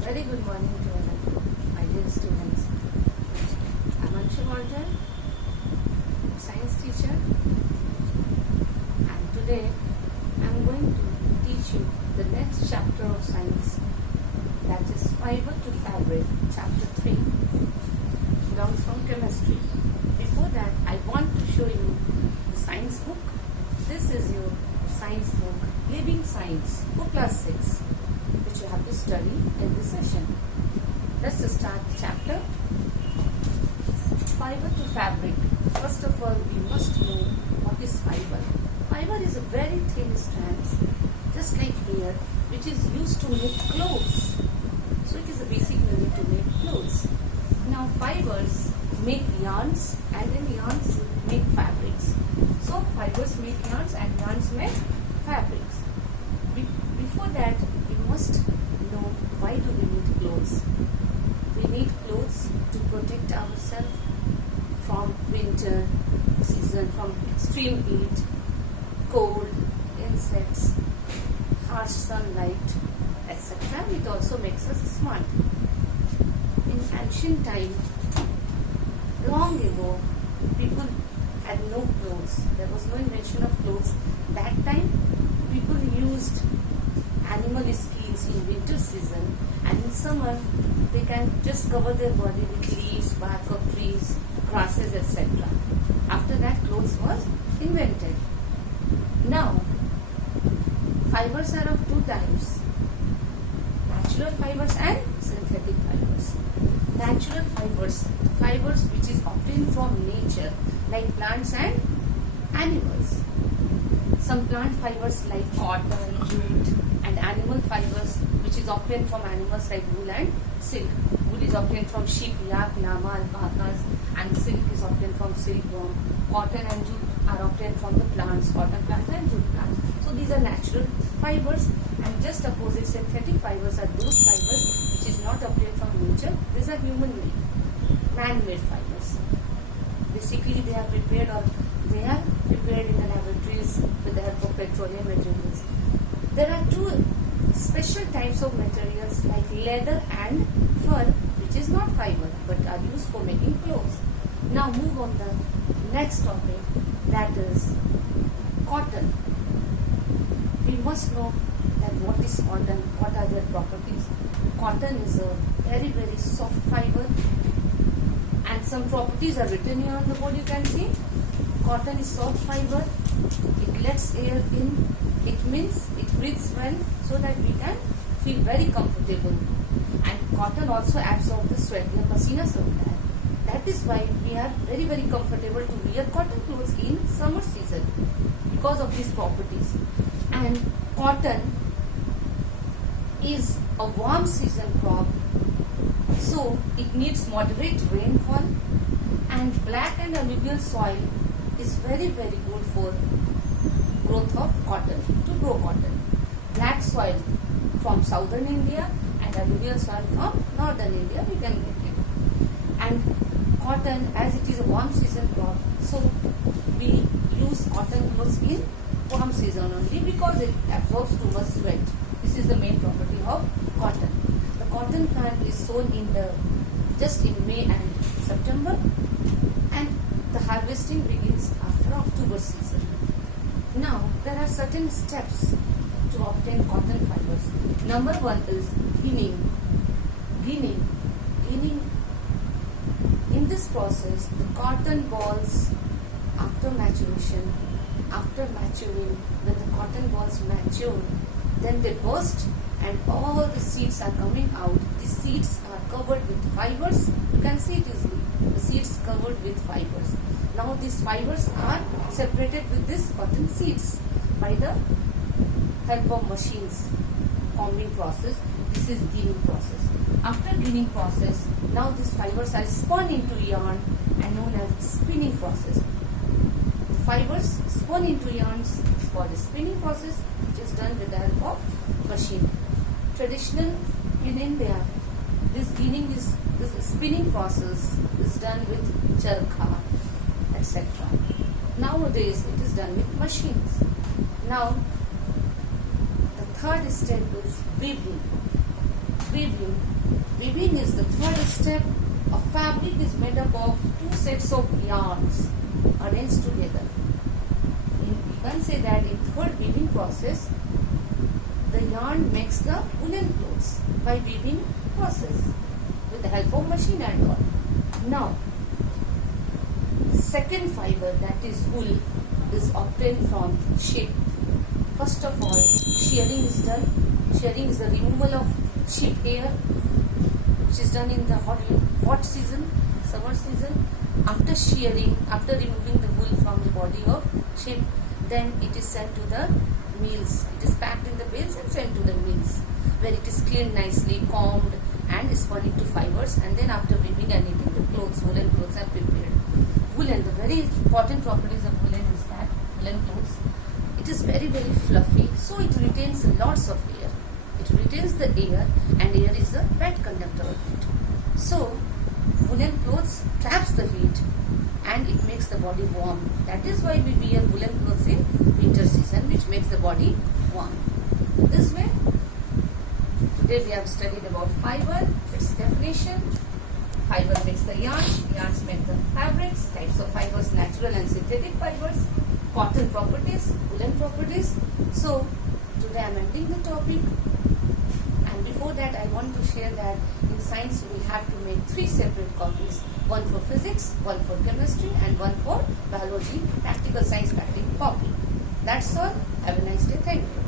Very good morning to all my dear students. I'm Anshu Walter, science teacher, and today I'm going to teach you the next chapter of science, that is Fibre to Fabric, chapter 3, belongs from chemistry. Before that, I want to show you the science book. This is your science book, Living Science for class 6. Which you have to study in this session. Let's start the chapter. Fibre to fabric. First of all, we must know what is fibre. Fibre is a very thin strand, just like hair, which is used to make clothes. So it is a basic unit to make clothes. Now fibers make yarns, and then yarns make fabrics. So fibers make yarns and yarns make fabrics. Before that, we must know why do we need clothes. We need clothes to protect ourselves from winter season, from extreme heat, cold, insects, harsh sunlight, etc. It also makes us smart. In ancient time, long ago, people had no clothes. There was no invention of clothes. That time, people used animal skins in winter season, and in summer they can just cover their body with leaves, bark of trees, grasses, etc. After that, clothes was invented. Now, fibers are of two types: natural fibers and synthetic fibers. Natural fibers which is obtained from nature, like plants and animals. Some plant fibers like cotton, jute, and animal fibers which is obtained from animals like wool and silk. Wool is obtained from sheep, yak, llama, alpacas, and silk is obtained from silkworm. Cotton and jute are obtained from the plants, cotton plants and jute plants. So these are natural fibers, and just opposite, synthetic fibers are those fibers which is not obtained from nature. These are human-made, man-made fibers. Basically, they are prepared in the laboratories with the help of petroleum materials. There are two special types of materials like leather and fur, which is not fiber but are used for making clothes. Now move on the next topic, that is cotton. We must know that what is cotton, what are their properties. Cotton is a very, very soft fiber, and some properties are written here on the board. You can see cotton is soft fiber. It lets air in. It means it breathes well, so that we can feel very comfortable. And cotton also absorbs the sweat. The pasina होता है. That is why we are very, very comfortable to wear cotton clothes in summer season because of these properties. And cotton is a warm season crop, so it needs moderate rainfall, and black and alluvial soil is very, very good for growth of cotton, to grow cotton. Black soil from southern India and alluvial soil from northern India, we can get it. And cotton, as it is a warm season crop, so we use cotton clothes in warm season only because it absorbs too much sweat. This is the main property of cotton. The cotton plant is sown just in May and September, and the harvesting begins after October season. Now, there are certain steps to obtain cotton fibers. Number one is ginning. In this process, the cotton balls, after maturing, when the cotton balls mature, then they burst and all the seeds are coming out. The seeds are covered with fibers. You can see it easily. The seeds covered with fibers. Now these fibers are separated with this cotton seeds by the help of machines, combing process. This is ginning process. After ginning process, now these fibers are spun into yarn and known as spinning process. The fibers spun into yarns is called a spinning process, which is done with the help of machine. Traditional in India, this spinning process is done with charkha, etc. Nowadays, it is done with machines. Now, the third step is weaving. Weaving step, a fabric is made up of two sets of yarns arranged together. You can say that in third weaving process, the yarn makes the woolen clothes by weaving process with the help of machine and all. Now, second fiber, that is wool, is obtained from sheep. First of all, shearing is done. Shearing is the removal of sheep hair, which is done in the hot season, summer season. After shearing, after removing the wool from the body of sheep, then it is sent to the mills. It is packed in the bales and sent to the mills, where it is cleaned nicely, combed, and spun into fibers. And then after weaving and knitting, the clothes, woolen clothes, are prepared. Woolen, the very important properties of woolen is that woolen clothes, it is very fluffy, so it retains lots of air. It retains the air, and air is a wet conductor of heat. So woolen clothes traps the heat and it makes the body warm. That is why we wear woolen clothes in winter season, which makes the body warm. This way, today we have studied about fiber, its definition. Fiber makes the yarn, yarns make the fabrics, types of fibers, natural and synthetic fibers, cotton properties, woolen properties. So today I am ending the topic, and before that I want to share that in science you will have to make 3 separate copies, one for physics, one for chemistry, and one for biology, practical science practical copy. That's all. Have a nice day. Thank you.